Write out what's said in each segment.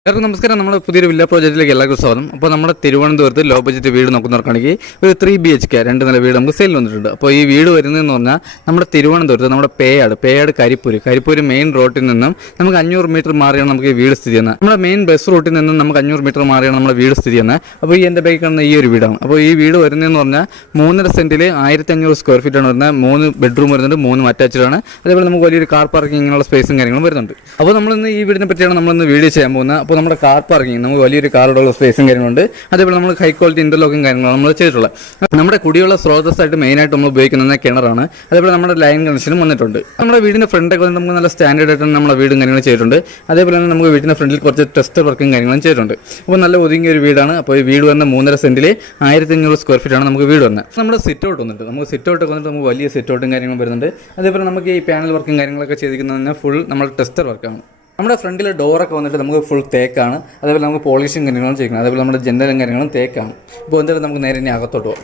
എല്ലാവർക്കും നമസ്കാരം. നമ്മുടെ പുതിയൊരു വില്ല പ്രോജക്റ്റിലേക്ക് എല്ലാവർക്കും സ്വാഗതം. അപ്പോൾ നമ്മുടെ തിരുവനന്തപുരത്ത് ലോ ബഡ്ജറ്റ് വീട് നോക്കുന്നവർക്കാണെങ്കിൽ ഒരു 3 BHK 2 നില വീട് നമുക്ക് സെയിൽ വന്നിട്ടുണ്ട്. അപ്പോൾ ഈ വീട് വരുന്നതെന്ന് പറഞ്ഞാൽ നമ്മുടെ തിരുവനന്തപുരത്ത് നമ്മുടെ പേയാട് കരിപ്പൂര് മെയിൻ റോഡിൽ നിന്നും നമുക്ക് 500 മീറ്റർ മാറിയാണ് നമുക്ക് ഈ വീട് സ്ഥിതി ചെയ്യുന്നത്. നമ്മുടെ മെയിൻ ബസ് റൂട്ടിൽ നിന്നും നമുക്ക് 500 മീറ്റർ മാറിയാണ് നമ്മുടെ വീട് സ്ഥിതി ചെയ്യുന്നത്. അപ്പോൾ ഈ എൻ്റെ ബൈക്ക് കാണുന്ന ഈ ഒരു വീടാണ്. അപ്പോൾ ഈ വീട് വരുന്നതെന്ന് പറഞ്ഞാൽ 3.5 സെൻറ്റിൽ 1500 സ്ക്വയർ ഫീറ്റാണ് വരുന്നത്. 3 ബെഡ്റൂം വരുന്നുണ്ട്, 3 അറ്റാച്ച്ഡ് ആണ്. അതേപോലെ നമുക്ക് വലിയൊരു കാർ പാർക്കിംഗ് ഇങ്ങനെയുള്ള സ്പേസും കാര്യങ്ങളും വരുന്നുണ്ട്. അപ്പോൾ നമ്മളിന്ന് ഈ വീടിനെ പറ്റിയാണ് നമ്മളിന്ന് വീഡിയോ ചെയ്യാൻ പോകുന്നത്. അപ്പോൾ നമ്മുടെ കാർ പാർക്കിംഗ് നമുക്ക് വലിയൊരു കാറുള്ള സ്പേസും കാര്യങ്ങളുണ്ട്. അതേപോലെ നമ്മൾ ഹൈ ക്വാളിറ്റി ഇന്റർലോക്കും കാര്യങ്ങളാണ് നമ്മൾ ചെയ്തിട്ടുള്ളത്. നമ്മുടെ കുടിയുള്ള സ്രോതസ്സായിട്ട് മെയിനായിട്ട് നമ്മൾ ഉപയോഗിക്കുന്നത് കിണറാണ്. അതേപോലെ നമ്മുടെ ലൈൻ കണക്ഷനും വന്നിട്ടുണ്ട്. നമ്മുടെ വീടിൻ്റെ ഫ്രണ്ടൊക്കെ വന്ന് നമുക്ക് നല്ല സ്റ്റാൻഡേർഡ് ആയിട്ട് നമ്മുടെ വീടും കാര്യങ്ങളും ചെയ്തിട്ടുണ്ട്. അതേപോലെ തന്നെ നമുക്ക് വീടിൻ്റെ ഫ്രണ്ടിൽ കുറച്ച് ടെസ്റ്റ് വർക്കും കാര്യങ്ങളും ചെയ്തിട്ടുണ്ട്. അപ്പോൾ നല്ല ഒതുങ്ങിയ ഒരു വീടാണ്. അപ്പോൾ ഈ വീട് വന്ന 3.5 സെൻറ്റിൽ 1500 സ്ക്വയർ ഫീറ്റാണ് നമുക്ക് വീട് വന്നത്. നമ്മുടെ സിറ്റ് ഔട്ട് വന്നിട്ട് നമുക്ക് സിറ്റ് ഔട്ടൊക്കെ വന്നിട്ട് നമുക്ക് വലിയ സിറ്റ് ഔട്ടും കാര്യങ്ങളും വരുന്നുണ്ട്. അതേപോലെ നമുക്ക് ഈ പാനൽ വർക്കും കാര്യങ്ങളൊക്കെ ചെയ്തിരിക്കുന്നതിന് ഫുൾ നമ്മുടെ ടെസ്റ്റർ വർക്കാണ്. നമ്മുടെ ഫ്രണ്ടിലെ ഡോറൊക്കെ വന്നിട്ട് നമുക്ക് ഫുൾ തേക്കാണ്. അതേപോലെ നമുക്ക് പോളിഷും കാര്യങ്ങളും ചെയ്യുന്നത്. അതേപോലെ നമ്മുടെ ജനലും കാര്യങ്ങളും തേക്കാണ്. ഇപ്പോൾ എന്തായാലും നമുക്ക് നേരെ ഇനി അകത്തോട്ട് പോകാം.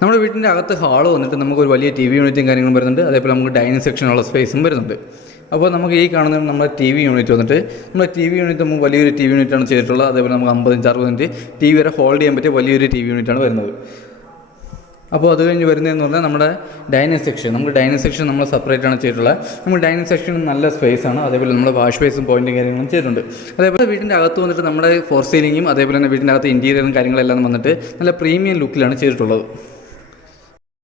നമ്മുടെ വീട്ടിൻ്റെ അകത്ത് ഹാള് വന്നിട്ട് നമുക്ക് ഒരു വലിയ TV യൂണിറ്റും കാര്യങ്ങളും വരുന്നുണ്ട്. അതേപോലെ നമുക്ക് ഡൈനിങ് സെക്ഷനുള്ള സ്പേസും വരുന്നുണ്ട്. അപ്പോൾ നമുക്ക് ഈ കാണുന്ന നമ്മുടെ TV യൂണിറ്റ് വന്നിട്ട് നമ്മുടെ TV യൂണിറ്റ് നമുക്ക് വലിയൊരു TV യൂണിറ്റാണ് ചെയ്തിട്ടുള്ളത്. അതേപോലെ നമുക്ക് 50-60 മിനിറ്റ് TV വരെ ഹോൾഡ് ചെയ്യാൻ പറ്റിയ വലിയൊരു TV യൂണിറ്റാണ് വരുന്നത്. അപ്പോൾ അത് കഴിഞ്ഞ് വരുന്നതെന്ന് പറഞ്ഞാൽ നമ്മുടെ ഡൈനിങ് സെക്ഷൻ നമ്മൾ സെപ്പറേറ്റ് ആണ് ചെയ്തിട്ടുള്ളത്. നമ്മൾ ഡൈനിങ് സെക്ഷൻ നല്ല സ്പേസ് ആണ്. അതേപോലെ നമ്മുടെ വാഷ് ബേസും പോയിന്റും കാര്യങ്ങളും ചെയ്തിട്ടുണ്ട്. അതേപോലെ വീടിൻ്റെ അകത്ത് വന്നിട്ട് നമ്മുടെ ഫോർ സീലിങ്ങും അതേപോലെ തന്നെ വീടിൻ്റെ അകത്ത് ഇൻറ്റീരിയറും കാര്യങ്ങളെല്ലാം വന്നിട്ട് നല്ല പ്രീമിയം ലുക്കിലാണ് ചെയ്തിട്ടുള്ളത്.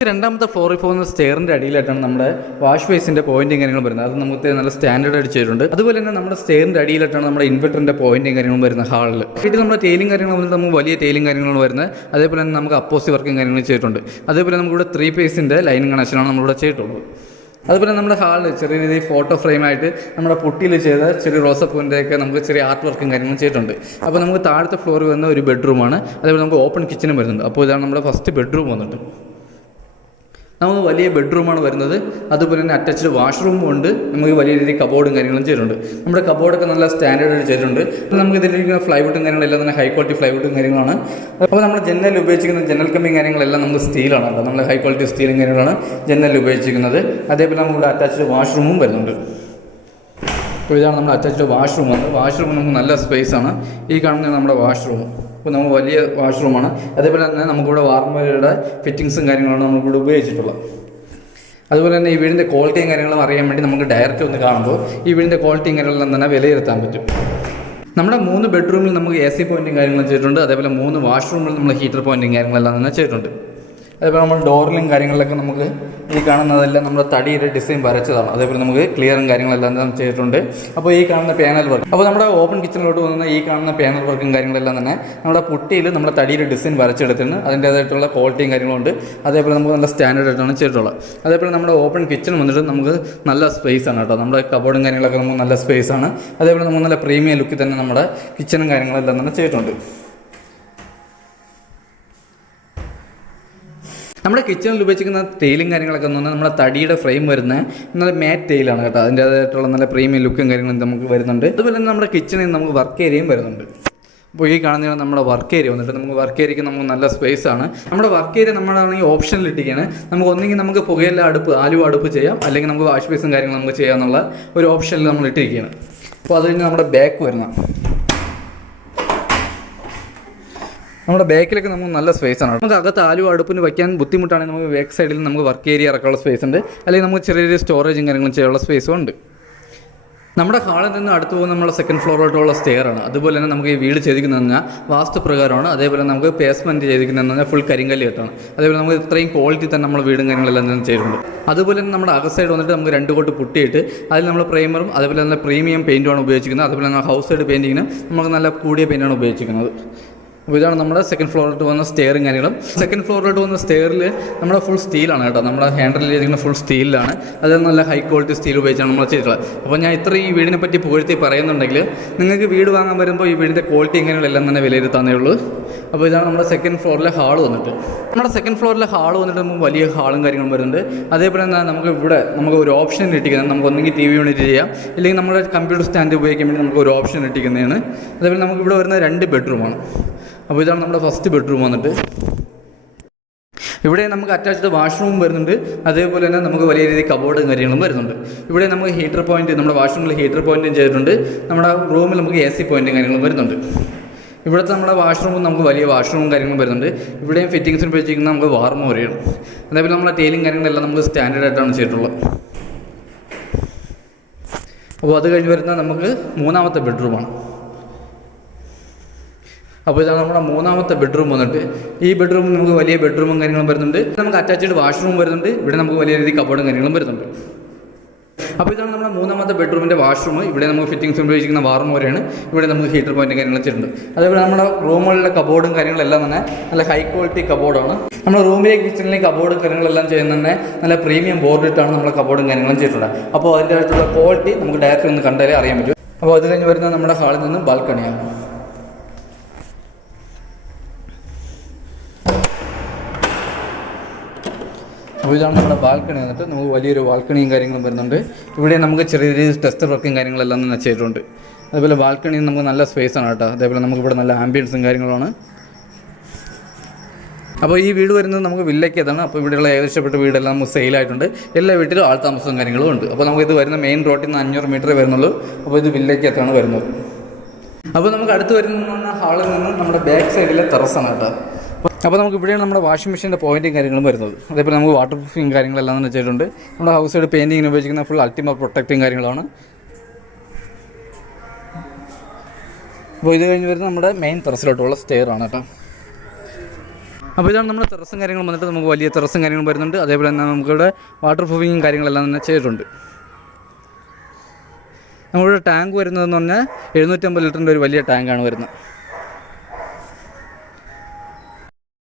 രണ്ടാമത്തെ ഫ്ലോറിൽ പോകുന്ന സ്റ്റെയറിൻ്റെ അടിയിലായിട്ടാണ് നമ്മുടെ വാഷ് ബേസിൻ്റെ പോയിന്റും കാര്യങ്ങളും വരുന്നത്. അത് നമുക്ക് നല്ല സ്റ്റാൻഡേർഡ് ആയിട്ട് ചെയ്തിട്ടുണ്ട്. അതുപോലെ തന്നെ നമ്മുടെ സ്റ്റെയറിൻ്റെ അടിയിലായിട്ടാണ് നമ്മുടെ ഇൻവെർട്ടറിൻ്റെ പോയിന്റും കാര്യങ്ങളും വരുന്നത് ഹാളിൽ. വീട്ടിൽ നമ്മുടെ ടൈലും കാര്യങ്ങളും വന്നിട്ട് നമുക്ക് വലിയ ടൈലും കാര്യങ്ങളും വരുന്നത്. അതേപോലെ തന്നെ നമുക്ക് അപ്പോസി വർക്കും കാര്യങ്ങളും ചെയ്തിട്ടുണ്ട്. അതേപോലെ നമുക്കിവിടെ 3 ഫേസിൻ്റെ ലൈനിങ് കണക്ഷനാണ് നമ്മളിവിടെ ചെയ്തിട്ടുള്ളത്. അതുപോലെ നമ്മുടെ ഹാളിൽ ചെറിയ രീതിയിൽ ഫോട്ടോ ഫ്രെയിമായിട്ട് നമ്മുടെ പുട്ടിയിൽ ചെയ്ത ചെറിയ റോസപ്പൂവിൻ്റെയൊക്കെ നമുക്ക് ചെറിയ ആർട്ട് വർക്കും കാര്യങ്ങളും ചെയ്തിട്ടുണ്ട്. അപ്പോൾ നമുക്ക് താഴത്തെ ഫ്ലോറിൽ വരുന്ന ഒരു ബെഡ്റൂമാണ്. അതേപോലെ നമുക്ക് ഓപ്പൺ കിച്ചനും വരുന്നുണ്ട്. അപ്പോൾ ഇതാണ് നമ്മുടെ ഫസ്റ്റ് ബെഡ്റൂം വന്നിട്ട്. നമുക്ക് വലിയ ബെഡ്റൂമാണ് വരുന്നത്. അതുപോലെ തന്നെ അറ്റാച്ച്ഡ് വാഷ്റൂമും ഉണ്ട്. നമുക്ക് വലിയ രീതിയിൽ കബോർഡും കാര്യങ്ങളും ചെയ്തിട്ടുണ്ട്. നമ്മുടെ കബോർഡൊക്കെ നല്ല സ്റ്റാൻഡേർഡ് ചെയ്തിട്ടുണ്ട്. നമുക്ക് ഇതിലിരിക്കുന്ന ഫ്ലൈവുഡും കാര്യങ്ങളെല്ലാം തന്നെ ഹൈ ക്വാളിറ്റി ഫ്ലൈവുഡും കാര്യങ്ങളാണ്. അപ്പോൾ നമ്മൾ ജനൽ ഉപയോഗിച്ചിരിക്കുന്ന ജനൽ കമ്പിയും കാര്യങ്ങളെല്ലാം നമുക്ക് സ്റ്റീലാണ് കേട്ടോ. നമ്മൾ ഹൈ ക്വാളിറ്റി സ്റ്റീലും കാര്യങ്ങളാണ് ജനൽ ഉപയോഗിച്ചിരിക്കുന്നത്. അതേപോലെ നമുക്കിവിടെ അറ്റാച്ച്ഡ് വാഷ്റൂമും വരുന്നുണ്ട്. അപ്പോൾ ഇതാണ് നമ്മുടെ അറ്റാച്ച്ഡ് വാഷ്റൂം വന്നത്. വാഷ്റൂം നമുക്ക് നല്ല സ്പേസാണ്. ഈ കാണുന്നത് നമ്മുടെ വാഷ്റൂം. അപ്പോൾ നമുക്ക് വലിയ വാഷ്റൂമാണ്. അതേപോലെ തന്നെ നമുക്കിവിടെ വാർമയുടെ ഫിറ്റിങ്സും കാര്യങ്ങളാണ് നമുക്കിവിടെ ഉപയോഗിച്ചിട്ടുള്ളത്. അതുപോലെ തന്നെ ഈ വീടിൻ്റെ ക്വാളിറ്റിയും കാര്യങ്ങളും അറിയാൻ വേണ്ടി നമുക്ക് ഡയറക്റ്റ് ഒന്ന് കാണുമ്പോൾ ഈ വീടിൻ്റെ ക്വാളിറ്റിയും കാര്യങ്ങളെല്ലാം തന്നെ വിലയിരുത്താൻ പറ്റും. നമ്മുടെ 3 ബെഡ്റൂമിൽ നമുക്ക് AC പോയിന്റും കാര്യങ്ങളും ചെയ്തിട്ടുണ്ട്. അതേപോലെ 3 വാഷ്റൂമിൽ നമ്മൾ ഹീറ്റർ പോയിന്റും കാര്യങ്ങളെല്ലാം തന്നെ ചെയ്തിട്ടുണ്ട്. അതേപോലെ നമ്മൾ ഡോറിലും കാര്യങ്ങളിലൊക്കെ നമുക്ക് ഈ കാണുന്നതെല്ലാം നമ്മുടെ തടിയുടെ ഡിസൈൻ വരച്ചതാണ്. അതേപോലെ നമുക്ക് ക്ലിയറും കാര്യങ്ങളെല്ലാം ചെയ്തിട്ടുണ്ട്. അപ്പോൾ ഈ കാണുന്ന പാനൽ വർക്ക്, അപ്പോൾ നമ്മുടെ ഓപ്പൺ കിച്ചണിലോട്ട് പോകുന്ന ഈ കാണുന്ന പാനൽ വർക്കും കാര്യങ്ങളെല്ലാം തന്നെ നമ്മുടെ പുട്ടിയിൽ നമ്മുടെ തടിയുടെ ഡിസൈൻ വരച്ചെടുത്തിട്ടുണ്ട്. അതിൻ്റേതായിട്ടുള്ള ക്വാളിറ്റിയും കാര്യങ്ങളുണ്ട്. അതേപോലെ നമുക്ക് നല്ല സ്റ്റാൻഡേർഡ് ആയിട്ടാണ് ചെയ്തിട്ടുള്ളത്. അതേപോലെ നമ്മുടെ ഓപ്പൺ കിച്ചൺ വന്നിട്ട് നമുക്ക് നല്ല സ്പേസ് ആണ് കേട്ടോ. നമ്മുടെ കബോർഡും കാര്യങ്ങളൊക്കെ നമുക്ക് നല്ല സ്പേസ് ആണ്. അതേപോലെ നമുക്ക് നല്ല പ്രീമിയം ലുക്കിൽ തന്നെ നമ്മുടെ കിച്ചണും കാര്യങ്ങളെല്ലാം തന്നെ ചെയ്തിട്ടുണ്ട്. നമ്മുടെ കിച്ചണിൽ ഉപയോഗിച്ചിരിക്കുന്ന ടൈലും കാര്യങ്ങളൊക്കെ എന്ന് പറഞ്ഞാൽ നമ്മുടെ തടിയുടെ ഫ്രെയിം വരുന്ന നല്ല മാറ്റ് ടൈലാണ് കേട്ടോ. അതിൻ്റേതായിട്ടുള്ള നല്ല പ്രീമിയം ലുക്കും കാര്യങ്ങളും നമുക്ക് വരുന്നുണ്ട്. അതുപോലെ തന്നെ നമ്മുടെ കിച്ചണിൽ നമുക്ക് വർക്ക് ഏരിയയും വരുന്നുണ്ട്. അപ്പോൾ ഈ കാണുന്ന നമ്മുടെ വർക്ക് ഏരിയ വന്നിട്ട് നമുക്ക് വർക്ക് ഏരിയയ്ക്ക് നമുക്ക് നല്ല സ്പേസ് ആണ്. നമ്മുടെ വർക്ക് ഏരിയ നമ്മളാണെങ്കിൽ ഓപ്ഷനിൽ ഇട്ടിരിക്കുകയാണ്. നമുക്ക് ഒന്നെങ്കിൽ നമുക്ക് പുകയില്ല ആലുവ അടുപ്പ് ചെയ്യാം, അല്ലെങ്കിൽ നമുക്ക് വാഷ് ബേസും കാര്യങ്ങളും നമുക്ക് ചെയ്യാമെന്നുള്ള ഒരു ഓപ്ഷനിൽ നമ്മൾ ഇട്ടിരിക്കുകയാണ്. അപ്പോൾ അത് കഴിഞ്ഞ് നമ്മുടെ ബാക്ക് വരുന്ന നമ്മുടെ ബാക്കിലൊക്കെ നമുക്ക് നല്ല സ്പേസ് ആണ്. നമുക്ക് അകത്ത് ആലുവ അടുപ്പിന് വയ്ക്കാൻ ബുദ്ധിമുട്ടാണെങ്കിൽ നമുക്ക് ബാക്ക് സൈഡിൽ നമുക്ക് വർക്ക് ഏരിയ ഇറക്കാനുള്ള സ്പേസ് ഉണ്ട്. അല്ലെങ്കിൽ നമുക്ക് ചെറിയൊരു സ്റ്റോറേജും കാര്യങ്ങളും ചെയ്യാനുള്ള സ്പേസും ഉണ്ട്. നമ്മുടെ ഹാളിൽ നിന്ന് അടുത്ത് പോകുന്ന നമ്മുടെ സെക്കൻഡ് ഫ്ലോറിലോട്ടുള്ള സ്റ്റെയറാണ്. അതുപോലെ തന്നെ നമുക്ക് ഈ വീട് ചെയ്തിരിക്കുന്നതെന്ന് വാസ്തു പ്രകാരമാണ്. അതേപോലെ നമുക്ക് പേസ്മെൻറ്റ് ചെയ്തിരിക്കുന്നതെന്ന് ഫുൾ കരിങ്കല്ല് കെട്ടാണ്. അതേപോലെ നമുക്ക് ഇത്രയും ക്വാളിറ്റി തന്നെ നമ്മൾ വീടും കാര്യങ്ങളെല്ലാം തന്നെ ചെയ്തിട്ടുണ്ട്. അതുപോലെ തന്നെ നമ്മുടെ അകത്ത് സൈഡ് വന്നിട്ട് നമുക്ക് 2 കോട്ട് പുട്ടിയിട്ട് അതിൽ നമ്മൾ പ്രൈമറും അതേപോലെ തന്നെ പ്രീമിയം പെയിൻറ്റുമാണ് ഉപയോഗിച്ചിരിക്കുന്നത്. അതുപോലെ തന്നെ ഹൗസ് സൈഡ് പെയിൻറ്റിങ്ങിന് നമുക്ക് നല്ല കൂടിയ പെയിൻറ്റാണ് ഉപയോഗിച്ചിരിക്കുന്നത്. അപ്പോൾ ഇതാണ് നമ്മുടെ സെക്കൻഡ് ഫ്ലോറിലോട്ട് പോകുന്ന സ്റ്റെയറും കാര്യങ്ങളും. സെക്കൻഡ് ഫ്ലോറിലോട്ട് പോകുന്ന സ്റ്റെയറിൽ നമ്മുടെ ഫുൾ സ്റ്റീലാണ് കേട്ടോ. നമ്മുടെ ഹാൻഡിൽ ചെയ്തിരിക്കുന്ന ഫുൾ സ്റ്റീലിലാണ്. അത് നല്ല ഹൈ ക്വാളിറ്റി സ്റ്റീൽ ഉപയോഗിച്ചാണ് നമ്മൾ ചെയ്തിട്ടുള്ളത്. അപ്പോൾ ഞാൻ ഇത്രയും ഈ വീടിനെ പറ്റി പുകഴ്ത്തി പറയുന്നുണ്ടെങ്കിൽ നിങ്ങൾക്ക് വീട് വാങ്ങാൻ വരുമ്പോൾ ഈ വീടിൻ്റെ ക്വാളിറ്റി എങ്ങനെയുള്ളതെല്ലാം തന്നെ വിലയിരുത്താനേ ഉള്ളൂ. അപ്പോൾ ഇതാണ് നമ്മുടെ സെക്കൻഡ് ഫ്ലോറിലെ ഹാള് വന്നിട്ട്. നമ്മുടെ സെക്കൻഡ് ഫ്ലോറിലെ ഹാള് വന്നിട്ട് നമുക്ക് വലിയ ഹാളും കാര്യങ്ങളും വരുന്നുണ്ട്. അതേപോലെ തന്നെ നമുക്ക് ഇവിടെ നമുക്ക് ഒരു ഓപ്ഷൻ ഇട്ടിരിക്കുന്നത് നമുക്ക് ഒന്നെങ്കിൽ TV യൂണിറ്റ് ചെയ്യാം, ഇല്ലെങ്കിൽ നമ്മുടെ കമ്പ്യൂട്ടർ സ്റ്റാൻഡ് ഉപയോഗിക്കാൻ വേണ്ടി നമുക്ക് ഒരു ഓപ്ഷൻ ഇട്ടിരിക്കുന്നതാണ്. അതേപോലെ നമുക്ക് ഇവിടെ വരുന്ന 2 ബെഡ്റൂമാണ്. അപ്പോൾ ഇതാണ് നമ്മുടെ ഫസ്റ്റ് ബെഡ്റൂം വന്നിട്ട്. ഇവിടെ നമുക്ക് അറ്റാച്ച്ഡ് വാഷ്റൂം വരുന്നുണ്ട്, അതേപോലെ തന്നെ നമുക്ക് വലിയ രീതിയിൽ കബോർഡും കാര്യങ്ങളും വരുന്നുണ്ട്. ഇവിടെ നമുക്ക് ഹീറ്റർ പോയിന്റ്, നമ്മുടെ വാഷ്റൂമിൽ ഹീറ്റർ പോയിന്റും ചെയ്തിട്ടുണ്ട്. നമ്മുടെ റൂമിൽ നമുക്ക് AC പോയിന്റും കാര്യങ്ങളും വരുന്നുണ്ട്. ഇവിടുത്തെ നമ്മുടെ വാഷ്റൂമും നമുക്ക് വലിയ വാഷ്റൂമും കാര്യങ്ങളും വരുന്നുണ്ട്. ഇവിടെയും ഫിറ്റിങ്സിന് ഉപയോഗിച്ചിരിക്കുന്നത് നമുക്ക് വാർമ വരെയാണ്. അതേപോലെ നമ്മുടെ ടൈലും കാര്യങ്ങളെല്ലാം നമുക്ക് സ്റ്റാൻഡേർഡ് ആയിട്ടാണ് ചെയ്തിട്ടുള്ളത്. അപ്പോൾ അത് കഴിഞ്ഞ് വരുന്ന നമുക്ക് മൂന്നാമത്തെ ബെഡ്റൂമാണ്. അപ്പോൾ ഇതാണ് നമ്മുടെ മൂന്നാമത്തെ ബെഡ്റൂം വന്നിട്ട്. ഈ ബെഡ്റൂമിൽ നമുക്ക് വലിയ ബെഡ്റൂമും കാര്യങ്ങളും വരുന്നുണ്ട്. നമുക്ക് അറ്റാച്ച്ഡ് വാഷ്റൂം വരുന്നുണ്ട്. ഇവിടെ നമുക്ക് വലിയ രീതിയിൽ കബോർഡും കാര്യങ്ങളും വരുന്നുണ്ട്. അപ്പോൾ ഇതാണ് നമ്മുടെ മൂന്നാമത്തെ ബെഡ്റൂമിൻ്റെ വാഷ്റൂം. ഇവിടെ നമുക്ക് ഫിറ്റിംഗ്സ് ഉപയോഗിച്ചിരിക്കുന്ന വാർമ വരെയാണ്. ഇവിടെ നമുക്ക് ഹീറ്റർ പോയിന്റും കാര്യങ്ങളും വെച്ചിട്ടുണ്ട്. അതേപോലെ നമ്മുടെ റൂമുകളിലെ കബോർഡും കാര്യങ്ങളെല്ലാം തന്നെ നല്ല ഹൈ ക്വാളിറ്റി കബോർഡാണ്. നമ്മുടെ റൂമിലേക്ക് കിച്ചണിലേക്ക് കബോർഡും കാര്യങ്ങളെല്ലാം ചെയ്യുന്ന തന്നെ നല്ല പ്രീമിയം ബോർഡിട്ടാണ് നമ്മൾ കബോർഡും കാര്യങ്ങളും ചെയ്തിട്ടുള്ളത്. അപ്പോൾ അതിൻ്റെ ആയിട്ടുള്ള ക്വാളിറ്റി നമുക്ക് ഡയറക്റ്റ് ഒന്ന് കണ്ടാലേ അറിയാൻ പറ്റും. അപ്പോൾ അത് കഴിഞ്ഞ് വരുന്നത് നമ്മുടെ ഹാളിൽ നിന്ന് ബാൽക്കണിയാണ്. അപ്പോൾ ഇതാണ് നമ്മുടെ ബാൽക്കണി വന്നിട്ട്. നമുക്ക് വലിയൊരു ബാൽക്കണിയും കാര്യങ്ങളും വരുന്നുണ്ട്. ഇവിടെ നമുക്ക് ചെറിയ രീതിയിൽ ടെസ്റ്റ് വർക്കും കാര്യങ്ങളെല്ലാം തന്നെ ചെയ്തിട്ടുണ്ട്. അതേപോലെ ബാൽക്കണി നമുക്ക് നല്ല സ്പേസാണ് കേട്ടോ. അതേപോലെ നമുക്കിവിടെ നല്ല ആംബിയൻസും കാര്യങ്ങളാണ്. അപ്പോൾ ഈ വീട് വരുന്നത് നമുക്ക് വില്ലയ്ക്കതാണ്. അപ്പോൾ ഇവിടെയുള്ള ഏകദേശപ്പെട്ട വീടെല്ലാം നമുക്ക് സെയിലായിട്ടുണ്ട്. എല്ലാ വീട്ടിലും ആൾ താമസവും കാര്യങ്ങളും ഉണ്ട്. അപ്പോൾ നമുക്കിത് വരുന്ന മെയിൻ റോഡിൽ നിന്ന് 500 മീറ്ററേ വരുന്നുള്ളൂ. അപ്പോൾ ഇത് വില്ലയ്ക്കകത്താണ് വരുന്നത്. അപ്പോൾ നമുക്ക് അടുത്ത് വരുന്ന ഹാളിൽ നിന്നും നമ്മുടെ ബാക്ക് സൈഡിലെ ടെറസാണ് കേട്ടോ. അപ്പോൾ നമുക്ക് ഇവിടെയാണ് നമ്മുടെ വാഷിംഗ് മെഷീൻ്റെ പോയിൻറ്റും കാര്യങ്ങളും വരുന്നത്. അതേപോലെ നമുക്ക് വാട്ടർ പ്രൂഫിങ് കാര്യങ്ങളെല്ലാം തന്നെ ചെയ്തിട്ടുണ്ട്. നമ്മുടെ ഹൗസ് സൈഡ് പെയിൻറ്റിങ്ങിന് ഉപയോഗിക്കുന്ന ഫുൾ അൾട്ടിമ പ്രൊട്ടക്റ്റിങ് കാര്യങ്ങളാണ്. അപ്പോൾ ഇത് കഴിഞ്ഞ് വരുന്നത് നമ്മുടെ മെയിൻ ടെറസിലോട്ടുള്ള സ്റ്റെയർ ആണ് കേട്ടോ. അപ്പോൾ ഇതാണ് നമ്മുടെ ടെറസും കാര്യങ്ങളും വന്നിട്ട് നമുക്ക് വലിയ ടെറസും കാര്യങ്ങളും വരുന്നുണ്ട്. അതേപോലെ തന്നെ നമുക്കിവിടെ വാട്ടർ പ്രൂഫിങ്ങും കാര്യങ്ങളെല്ലാം തന്നെ ചെയ്തിട്ടുണ്ട്. നമ്മളിവിടെ ടാങ്ക് വരുന്നതെന്ന് പറഞ്ഞാൽ 750 ലിറ്ററിൻ്റെ ഒരു വലിയ ടാങ്കാണ് വരുന്നത്.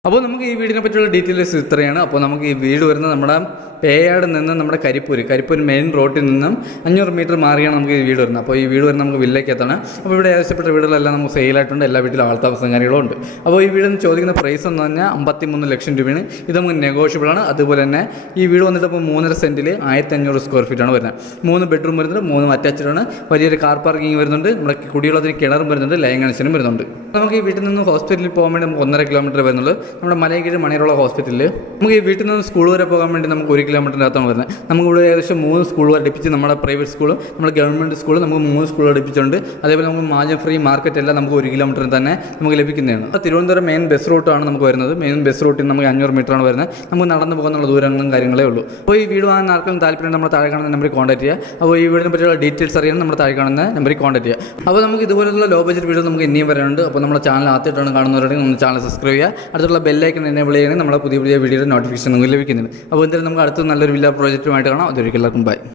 അപ്പോൾ നമുക്ക് ഈ വീടിനെ പറ്റിയുള്ള ഡീറ്റെയിൽസ് ഇത്രയാണ്. അപ്പോൾ നമുക്ക് ഈ വീട് വരുന്നത് നമ്മുടെ പേയാട് നിന്ന് നമ്മുടെ കരിപ്പൂർ മെയിൻ റോഡിൽ നിന്നും 500 മീറ്റർ മാറിയാണ് നമുക്ക് ഈ വീട് വരുന്നത്. അപ്പോൾ ഈ വീട് വരുന്നത് നമുക്ക് വില്ലയ്ക്കകത്താണ്. അപ്പോൾ ഇവിടെ ഏകദേശപ്പെട്ട വീടുകളെല്ലാം നമുക്ക് സെയിലായിട്ടുണ്ട്. എല്ലാ വീട്ടിലും ആൾത്താമസം കാര്യങ്ങളും ഉണ്ട്. അപ്പോൾ ഈ വീടിന് ചോദിക്കുന്ന പ്രൈസ് എന്ന് പറഞ്ഞാൽ 53 ലക്ഷം രൂപയാണ്. ഇത് നമുക്ക് നെഗോഷ്യബിളാണ്. അതുപോലെ തന്നെ ഈ വീട് വന്നിട്ട് ഇപ്പോൾ 3.5 സെൻറ്റിൽ 1500 സ്ക്വയർ ഫീറ്റാണ് വരുന്നത്. 3 ബെഡ്റൂം വരുന്നുണ്ട്, 3 അറ്റാച്ച്ഡാണ്. വലിയൊരു കാർ പാർക്കിംഗ് വരുന്നുണ്ട്. നമ്മുടെ കുടിവെള്ളത്തിന് കിണറും വരുന്നുണ്ട്, ലൈൻ കണക്ഷനും വരുന്നുണ്ട്. നമുക്ക് ഈ വീട്ടിൽ നിന്ന് ഹോസ്പിറ്റലിൽ പോകാൻ വേണ്ടി നമുക്ക് 1.5 കിലോമീറ്റർ വരുന്നുള്ളൂ. നമ്മുടെ മലയക്കീഴ് മണിയറോള ഹോസ്പിറ്റലിൽ നമുക്ക് ഈ വീട്ടിൽ നിന്ന് സ്കൂൾ വരെ പോകാൻ വേണ്ടി നമുക്ക് 1 കിലോമീറ്ററിൻ്റെ അകത്താണ് വരുന്നത്. നമുക്കിവിടെ ഏകദേശം 3 സ്കൂളുകൾ അടുപ്പിച്ച് നമ്മുടെ പ്രൈവറ്റ് സ്കൂളും നമ്മുടെ ഗവൺമെൻറ് സ്കൂളും നമുക്ക് 3 സ്കൂളുകൾ അടുപ്പിച്ചുണ്ട്. അതേപോലെ നമുക്ക് മാജം ഫ്രീ മാർക്കറ്റ് എല്ലാം നമുക്ക് 1 കിലോമീറ്ററിൽ തന്നെ നമുക്ക് ലഭിക്കുന്നതാണ്. തിരുവനന്തപുരം മെയിൻ ബസ് റൂട്ടാണ് നമുക്ക് വരുന്നത്. മെയിൻ ബസ് റൂട്ടിൽ നമുക്ക് 500 മീറ്ററാണ് വരുന്നത്. നമുക്ക് നടന്നു പോകുന്നുള്ള ദൂരങ്ങളും കാര്യങ്ങളേ ഉള്ളൂ. അപ്പോൾ ഈ വീട് വാങ്ങാൻ ആർക്കും താല്പര്യം നമ്മുടെ താഴെ കാണുന്ന നമ്പറിൽ കോൺടാക്ട് ചെയ്യുക. അപ്പോൾ ഈ വീടിനെ പറ്റിയുള്ള ഡീറ്റെയിൽസ് അറിയാൻ നമ്മുടെ താഴെ കാണുന്ന നമ്പറിൽ കോൺടാക്ട് ചെയ്യുക. അപ്പോൾ നമുക്ക് ഇതുപോലുള്ള ലോ ബഡ്ജറ്റ് വീഡിയോ നമുക്ക് ഇനിയും വരാനുണ്ട്. അപ്പോൾ നമ്മുടെ ചാനൽ ആദ്യമായിട്ടാണ് കാണുന്നവരുണ്ടെങ്കിൽ നമ്മുടെ ചാനൽ സബ്സ്ക്രൈബ് ചെയ്യുക. അടുത്തുള്ള ബെല്ലൈക്കൺ എനേബിൾ ചെയ്യുകയാണെങ്കിൽ നമ്മുടെ പുതിയ വീഡിയോയുടെ നോട്ടിഫിക്കേഷൻ നിങ്ങൾക്ക് ലഭിക്കുന്നുണ്ട്. അപ്പോൾ എന്തായാലും നമുക്ക് അടുത്ത നല്ലൊരു വില്ല പ്രോജക്റ്റുമായിട്ട് കാണാം. അതൊരിക്കലും ബൈ.